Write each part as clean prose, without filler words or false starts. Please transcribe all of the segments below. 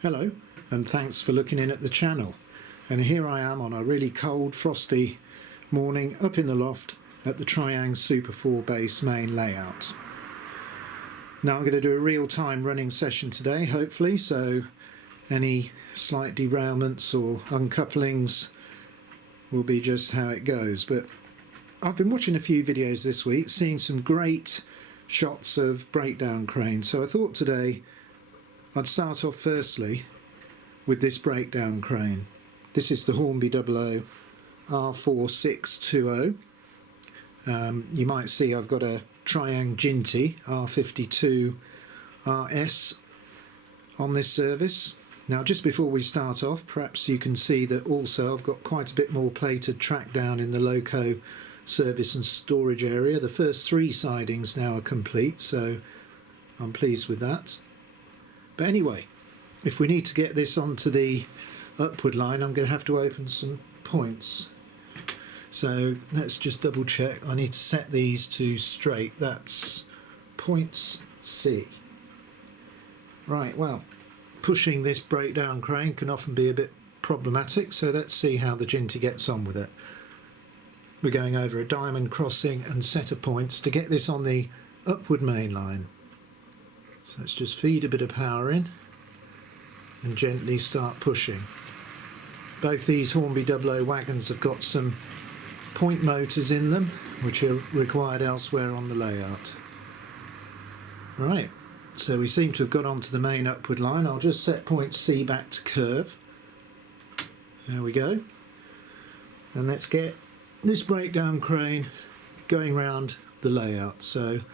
Hello, and thanks for looking in at the channel. And here I am on a really cold, frosty morning up in the loft at the Triang Super 4 base main layout. Now I'm going to do a real-time running session today, hopefully, so any slight derailments or uncouplings will be just how it goes. But I've been watching a few videos this week, seeing some great shots of breakdown cranes, so I thought today I'd start off firstly with this breakdown crane. This is the Hornby 00 R4620. You might see I've got a Triang Ginty R52 RS on this service. Now, just before we start off, perhaps you can see that also I've got quite a bit more plated track down in the Loco service and storage area. The first 3 sidings now are complete, so I'm pleased with that. But anyway, if we need to get this onto the upward line, I'm going to have to open some points. So let's just double check. I need to set these to straight. That's points C. Right, well, pushing this breakdown crane can often be a bit problematic, so let's see how the Ginty gets on with it. We're going over a diamond crossing and set of points to get this on the upward main line. So let's just feed a bit of power in and gently start pushing. Both these Hornby 00 wagons have got some point motors in them, which are required elsewhere on the layout. Right, so we seem to have got onto the main upward line. I'll just set point C back to curve. There we go. And let's get this breakdown crane going round the layout. So I'm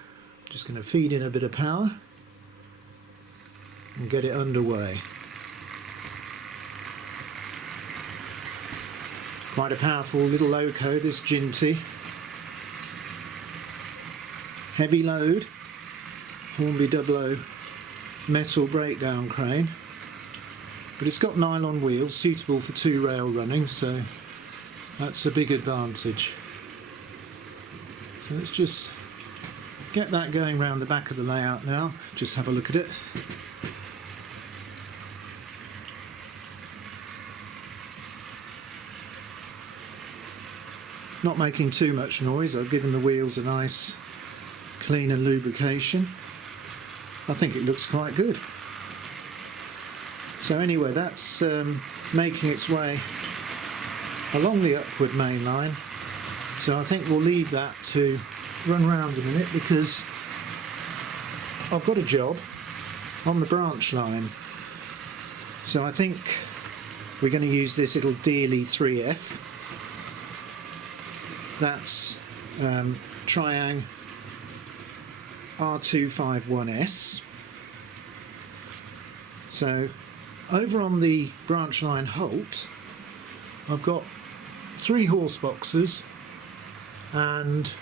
just going to feed in a bit of power and get it underway. Quite a powerful little loco, this Ginty. Heavy load, Hornby 00 metal breakdown crane, but it's got nylon wheels suitable for 2 rail running, so that's a big advantage. So let's just get that going round the back of the layout now. Just have a look at it. Not making too much noise. I've given the wheels a nice clean and lubrication. I think it looks quite good. So anyway, that's making its way along the upward main line. So I think we'll leave that to run round a minute, because I've got a job on the branch line. So I think we're going to use this little Dealey 3F. That's Triang R251S. So over on the branch line Holt, I've got 3 horse boxes and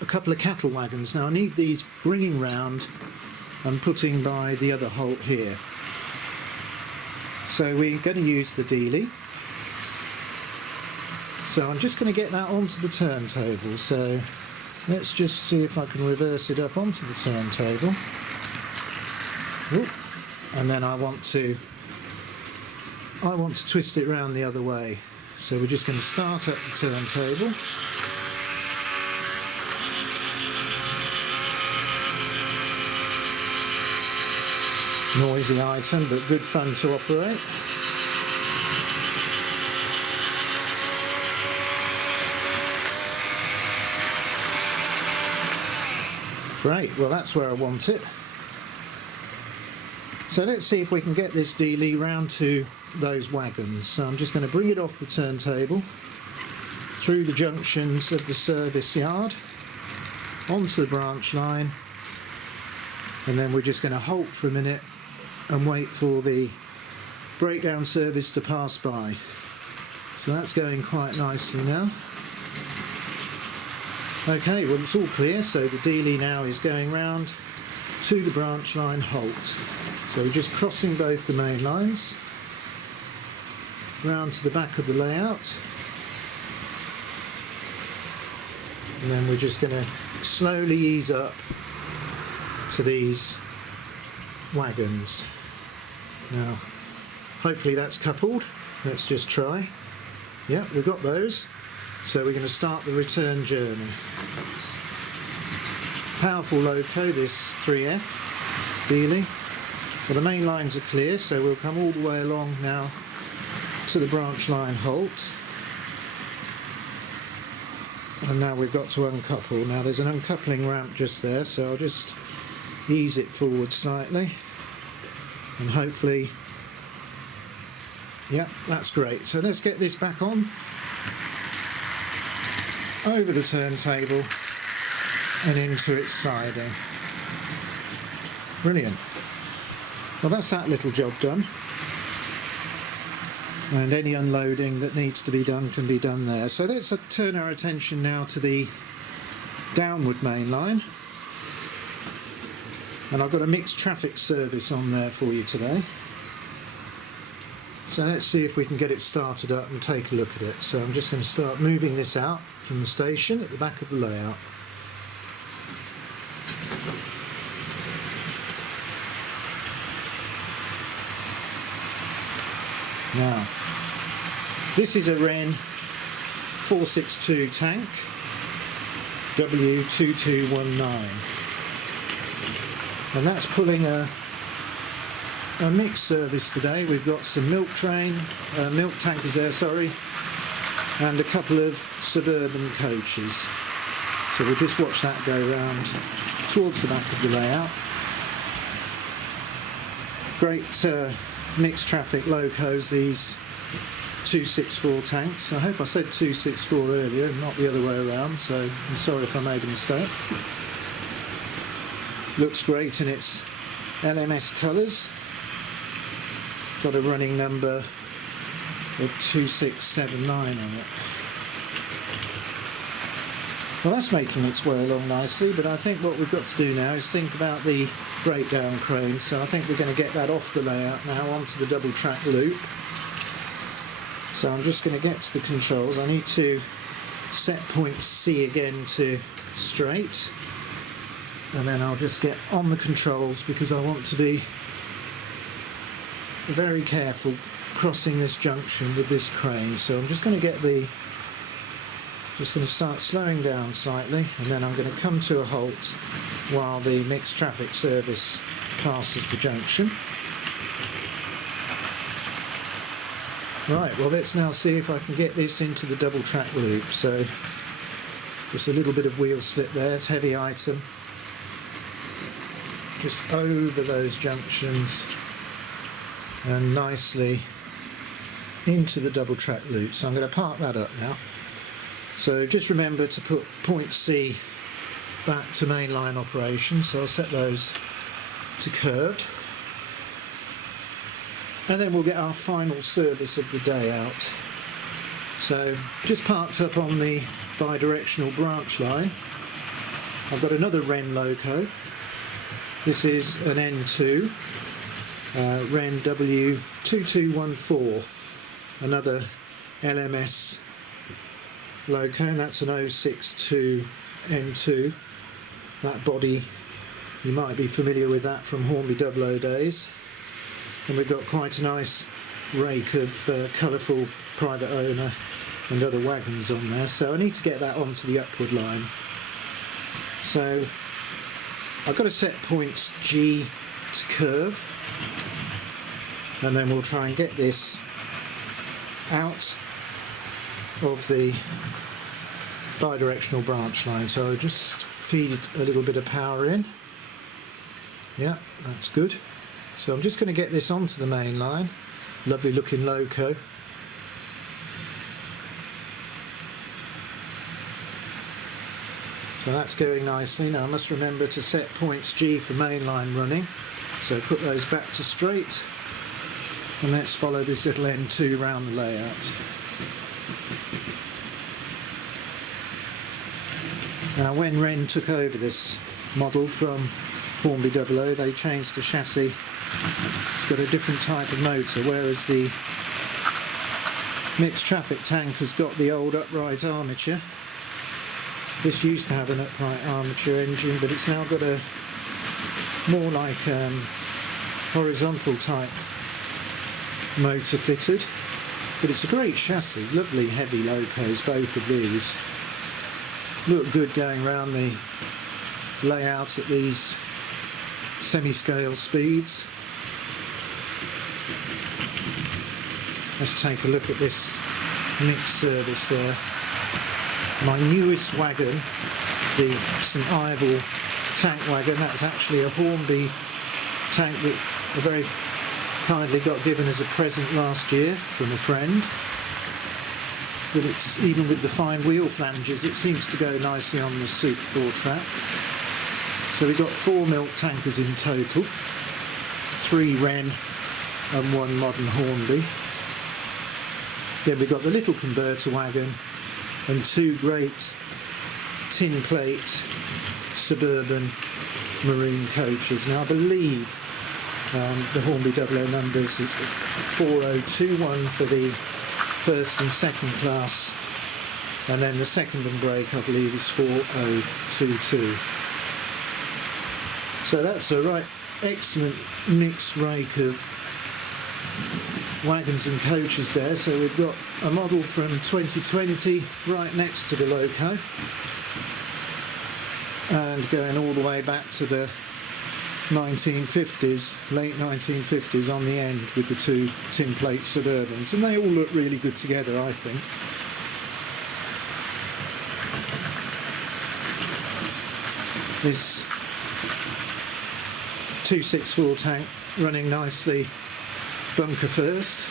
a couple of cattle wagons. Now I need these bringing round and putting by the other Holt here. So we're going to use the Dealey. So I'm just going to get that onto the turntable. So let's just see if I can reverse it up onto the turntable. Oop. And then I want to twist it round the other way. So we're just going to start up the turntable. Noisy item, but good fun to operate. Great, well that's where I want it. So let's see if we can get this Dealey round to those wagons. So I'm just going to bring it off the turntable, through the junctions of the service yard, onto the branch line, and then we're just going to halt for a minute and wait for the breakdown service to pass by. So that's going quite nicely now. Okay, well it's all clear, so the Dealey now is going round to the branch line halt. So we're just crossing both the main lines, round to the back of the layout, and then we're just going to slowly ease up to these wagons. Now, hopefully that's coupled. Let's just try. Yeah, we've got those. So we're going to start the return journey. Powerful loco, this 3F Dealing. Well, the main lines are clear, so we'll come all the way along now to the branch line halt. And now we've got to uncouple. Now there's an uncoupling ramp just there, so I'll just ease it forward slightly. And hopefully, yeah, that's great. So let's get this back on. Over the turntable and into its siding. Brilliant. Well, that's that little job done. And any unloading that needs to be done can be done there. So let's turn our attention now to the downward main line. And I've got a mixed traffic service on there for you today. So let's see if we can get it started up and take a look at it. So I'm just going to start moving this out from the station at the back of the layout. Now, this is a Wrenn 462 tank, W2219. And that's pulling a mixed service today. We've got some milk tankers there, sorry, and a couple of suburban coaches. So we'll just watch that go round towards the back of the layout. Great mixed traffic locos, these 264 tanks. I hope I said 264 earlier and not the other way around, so I'm sorry if I made a mistake. Looks great in its L.M.S colours. Got a running number of 2679 on it. Well, that's making its way along nicely, but I think what we've got to do now is think about the breakdown crane. So I think we're going to get that off the layout now onto the double track loop. So I'm just going to get to the controls. I need to set point C again to straight, and then I'll just get on the controls because I want to be very careful crossing this junction with this crane. So I'm just going to get just going to start slowing down slightly, and then I'm going to come to a halt while the mixed traffic service passes the junction. Right, well, let's now see if I can get this into the double track loop. So just a little bit of wheel slip there, it's a heavy item. Just over those junctions and nicely into the double track loop. So I'm going to park that up now. So just remember to put point C back to mainline operation. So I'll set those to curved. And then we'll get our final service of the day out. So just parked up on the bi-directional branch line. I've got another Wrenn loco. This is an N2. Wrenn W2214, another L.M.S loco, and that's an 062 N2. That body, you might be familiar with that from Hornby 00 days. And we've got quite a nice rake of colourful private owner and other wagons on there, so I need to get that onto the upward line. So I've got to set points G to curve, and then we'll try and get this out of the bi-directional branch line. So I'll just feed a little bit of power in. Yeah, that's good. So I'm just going to get this onto the main line. Lovely looking loco. So that's going nicely. Now I must remember to set points G for mainline running. So put those back to straight. And let's follow this little N2 round the layout. Now when Wrenn took over this model from Hornby 00, they changed the chassis. It's got a different type of motor, whereas the mixed traffic tank has got the old upright armature. This used to have an upright armature engine, but it's now got a more like horizontal type motor fitted, but it's a great chassis, lovely heavy locos, both of these. Look good going around the layout at these semi-scale speeds. Let's take a look at this mixed service there. My newest wagon, the St Ivel tank wagon, that's actually a Hornby tank that I very kindly got given as a present last year from a friend. But it's, even with the fine wheel flanges, it seems to go nicely on the Super 4 track. So we've got 4 milk tankers in total, 3 Wrenn and 1 modern Hornby. Then we've got the little converter wagon and 2 great tin plate suburban marine coaches. Now I believe the Hornby 00 numbers is 4021 for the first and second class, and then the second and brake I believe is 4022. So that's a right excellent mixed rake of wagons and coaches there. So we've got a model from 2020 right next to the Loco, and going all the way back to the 1950s, late 1950s on the end with the 2 tin plate Suburbans, and they all look really good together, I think. This 264 tank running nicely bunker first,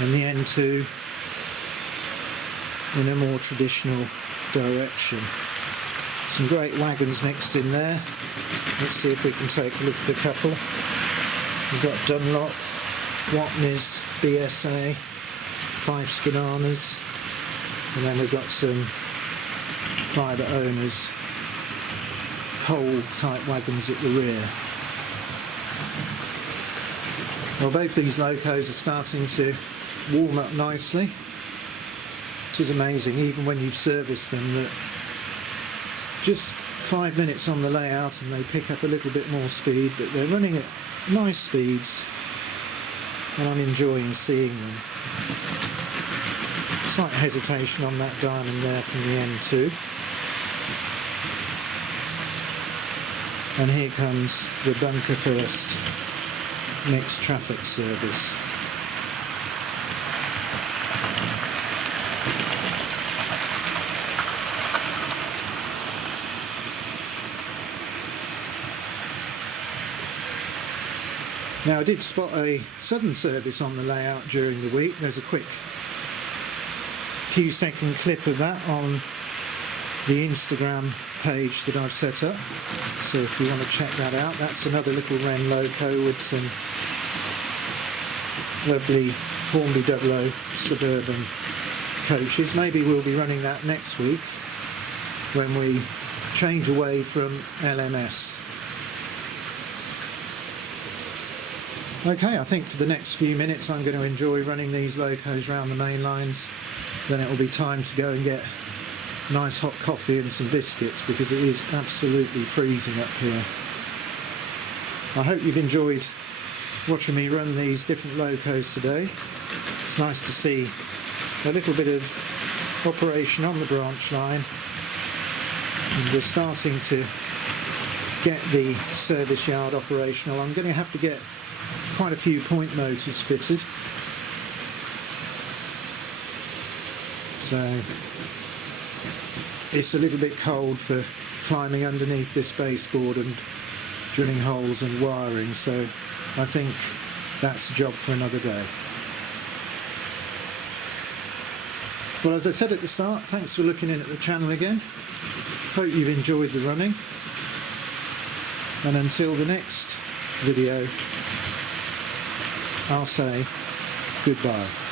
and the N2 in a more traditional direction. Some great wagons mixed in there. Let's see if we can take a look at a couple. We've got Dunlop, Watney's, BSA, Fife's Bananas, and then we've got some private owners, coal type wagons at the rear. Well, both these locos are starting to warm up nicely. It is amazing, even when you've serviced them, that just 5 minutes on the layout and they pick up a little bit more speed, but they're running at nice speeds and I'm enjoying seeing them. Slight hesitation on that diamond there from the N2. And here comes the bunker first mixed traffic service. Now I did spot a southern service on the layout during the week. There's a quick few second clip of that on the Instagram page that I've set up, so if you want to check that out, that's another little Wrenn Loco with some lovely Hornby 00 suburban coaches. Maybe we'll be running that next week when we change away from L.M.S. Okay, I think for the next few minutes I'm going to enjoy running these locos round the main lines. Then it will be time to go and get nice hot coffee and some biscuits, because it is absolutely freezing up here. I hope you've enjoyed watching me run these different locos today. It's nice to see a little bit of operation on the branch line, and we're starting to get the service yard operational. I'm going to have to get quite a few point motors fitted, so it's a little bit cold for climbing underneath this baseboard and drilling holes and wiring, so I think that's a job for another day. Well, as I said at the start, thanks for looking in at the channel again. Hope you've enjoyed the running, and until the next video, I'll say goodbye.